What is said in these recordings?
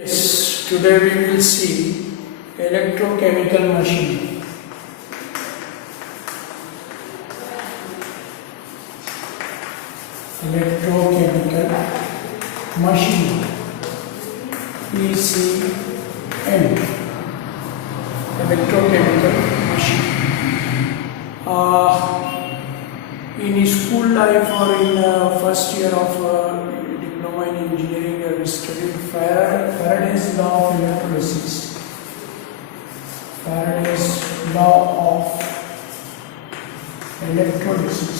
Yes, today we will see electrochemical machine. Electrochemical machine, ECM, electrochemical machine. In school life or in first year of diploma in engineering, we studied Faraday's law of electrolysis. Faraday's law of electrolysis.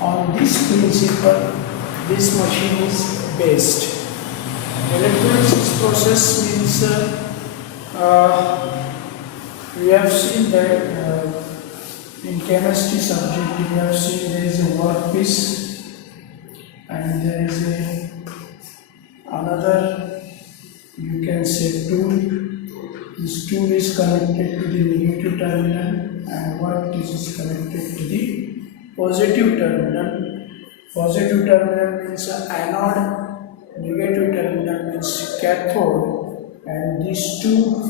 On this principle, this machine is based. Electrolysis process means we have seen that in chemistry subject we have seen there is a workpiece and there is another, you can say, tool. This tool is connected to the negative terminal and workpiece is connected to the positive terminal. Positive terminal means anode, negative terminal means cathode, and these two,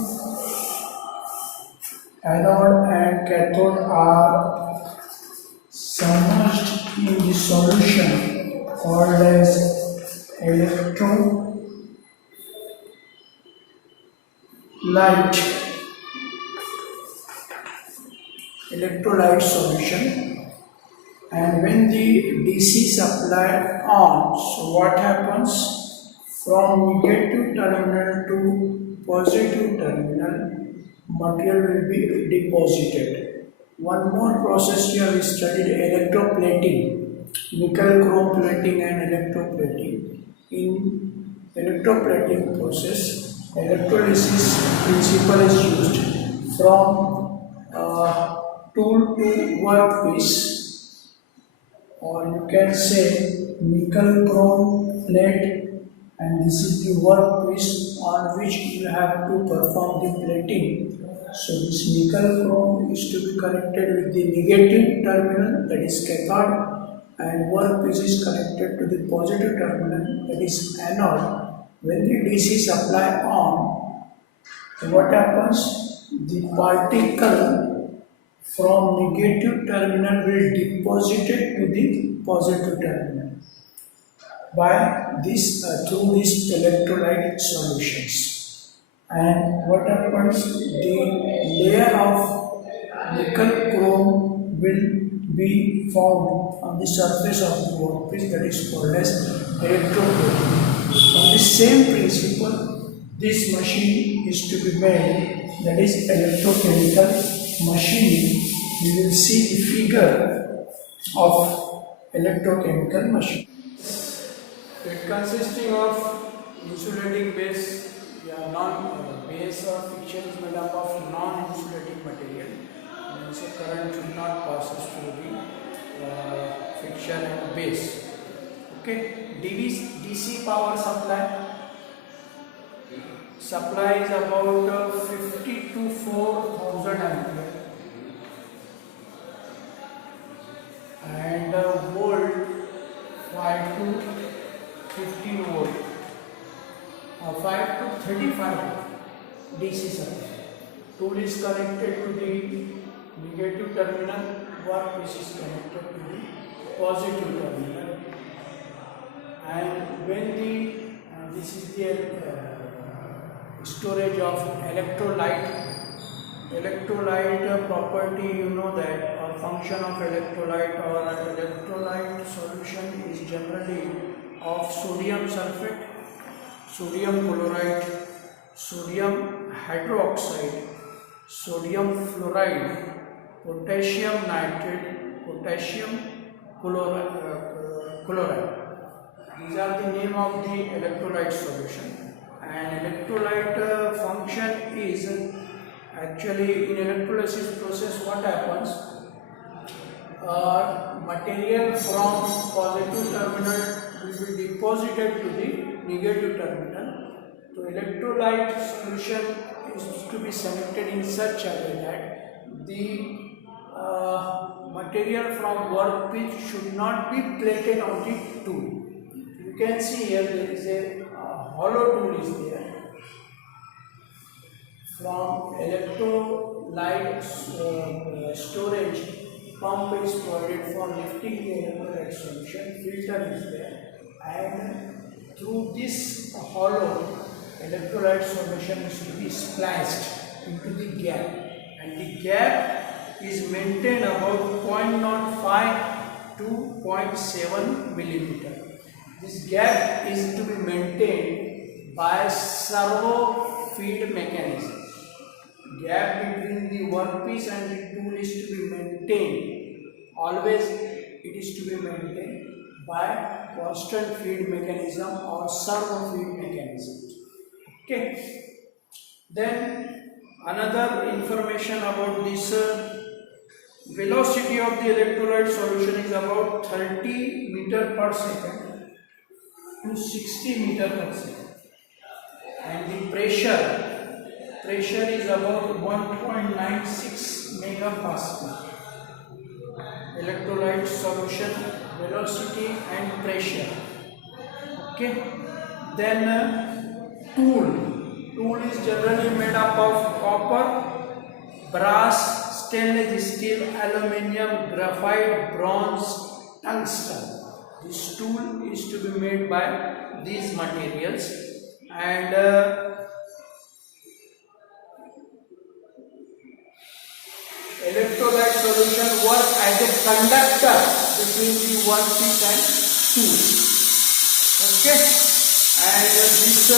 anode and cathode, are submerged in the solution called as electrolyte solution. And when the DC supply on, so what happens? From negative terminal to positive terminal, material will be deposited. One more process here we studied, electroplating, nickel chrome plating and electroplating. In electroplating process, electrolysis principle is used from tool to workpiece, or you can say nickel chrome plate, and this is the workpiece on which you have to perform the plating. So this nickel chrome is to be connected with the negative terminal, that is cathode, and workpiece is connected to the positive terminal, that is anode. When the DC supply on, what happens? The particle from negative terminal will deposit it to the positive terminal by this through these electrolyte solutions. And what happens? The layer of nickel chrome will be formed on the surface of the workpiece, that is called as electroplating. On the same principle, this machine is to be made, that is electrochemical machine. We will see the figure of electrochemical machine. It consisting of insulating base, base or fixture is made up of non-insulating material. So current should not pass through the fixture and base. Okay, DC power supply is about 50 to 4000 ampere, and volt 5 to 15 volt, 5 to 35 volt DC supply. Tool is connected to the negative terminal, workpiece is connected to the positive terminal, and when this is the storage of electrolyte. Electrolyte property, you know that, or function of electrolyte or electrolyte solution is generally of sodium sulfate, sodium chloride, sodium hydroxide, sodium fluoride, potassium nitrate, potassium chloride. These are the name of the electrolyte solution. And electrolyte function is actually, in electrolysis process, what happens? Material from positive terminal will be deposited to the negative terminal. So electrolyte solution is to be selected in such a way that the material from workpiece should not be plated on the tool. You can see here there is a hollow tool is there. From electrolyte storage, pump is provided for lifting the electrolyte solution, filter is there, and through this hollow electrolyte solution is to be splashed into the gap, and the gap is maintained about 0.05 to 0.7 millimeter. This gap is to be maintained by servo feed mechanism. Gap between the workpiece and the tool is to be maintained. Always it is to be maintained by constant feed mechanism or servo feed mechanism. Okay. Then another information about this velocity of the electrolyte solution is about 30 meter per second to 60 meter per second, and the pressure is about 1.96 megapascal. Electrolyte solution velocity and pressure. Okay. Then tool is generally made up of copper, brass, stainless steel, aluminium, graphite, bronze, tungsten. This tool is to be made by these materials, and electrolyte solution work as a conductor between the workpiece and tool. Okay, and this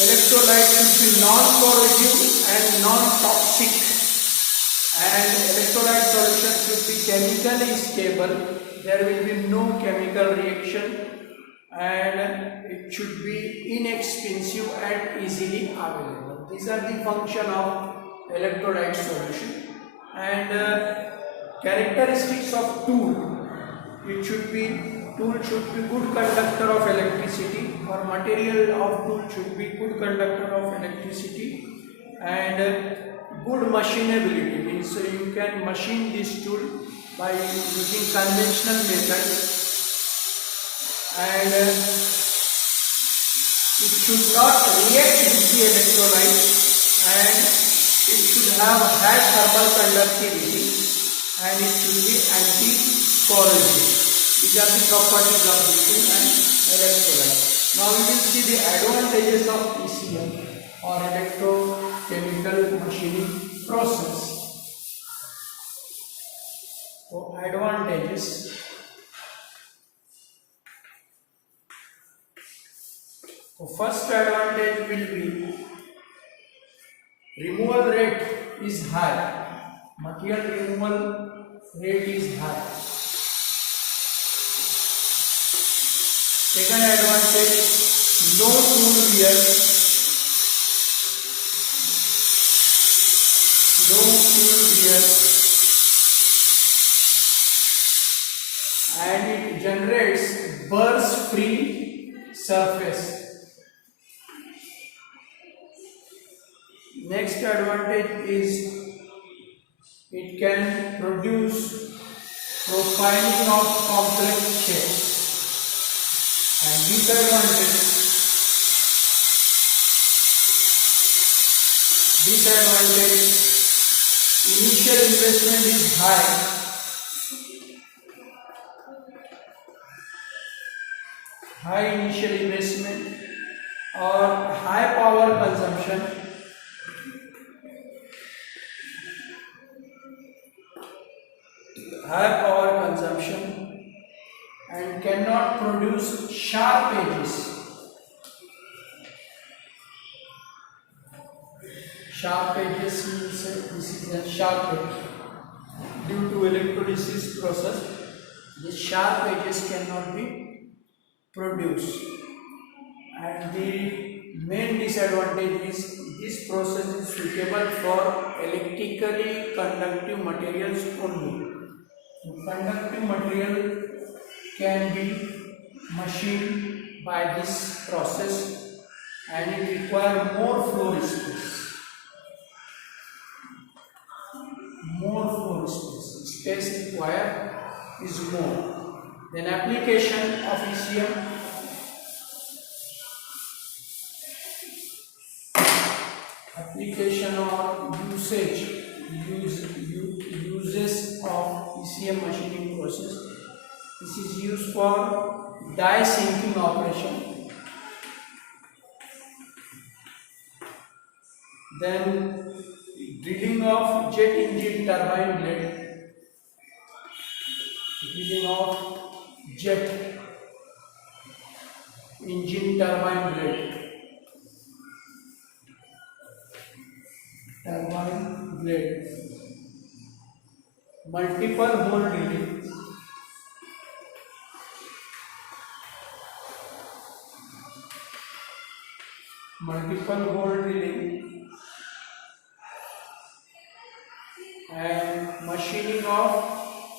electrolyte should be non-corrosive and non-toxic, and electrolyte solution should be chemically stable. There will be no chemical reaction, and it should be inexpensive and easily available. These are the function of electrolyte solution. And characteristics of tool: tool should be good conductor of electricity, or material of tool should be good conductor of electricity, and good machinability, means you can machine this tool by using conventional methods, and it should not react with the electrolyte, and it should have high thermal conductivity, and it should be anti-corrosive. These are the properties of the tool and electrolyte. Now we will see the advantages of ECM, or electrochemical machining process. So advantages: so first advantage will be removal rate is high. Material removal rate is high. Second advantage: no tool wear. No tool wear, and it generates burr-free surface. Next advantage is it can produce profiling of complex shapes. And disadvantage initial investment is high. High initial investment or high power consumption. High power consumption, and cannot produce sharp edges. Sharp edges means this is a sharp edge. Due to electrolysis process, the sharp edges cannot be produced. And the main disadvantage is this process is suitable for electrically conductive materials only. Conductive material can be machined by this process, and it requires more floor space. More floor space. Space required is more. Then application of ECM: application or uses of ECM machining process. This is used for die sinking operation. Then drilling of jet engine turbine blade. Drilling of jet engine turbine blade. Turbine blade. Multiple hole drilling. Multiple hole drilling and machining of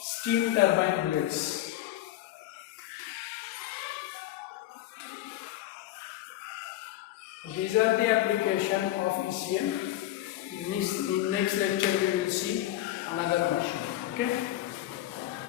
steam turbine blades. These are the application of ECM. In next lecture we will see another machine. Okay.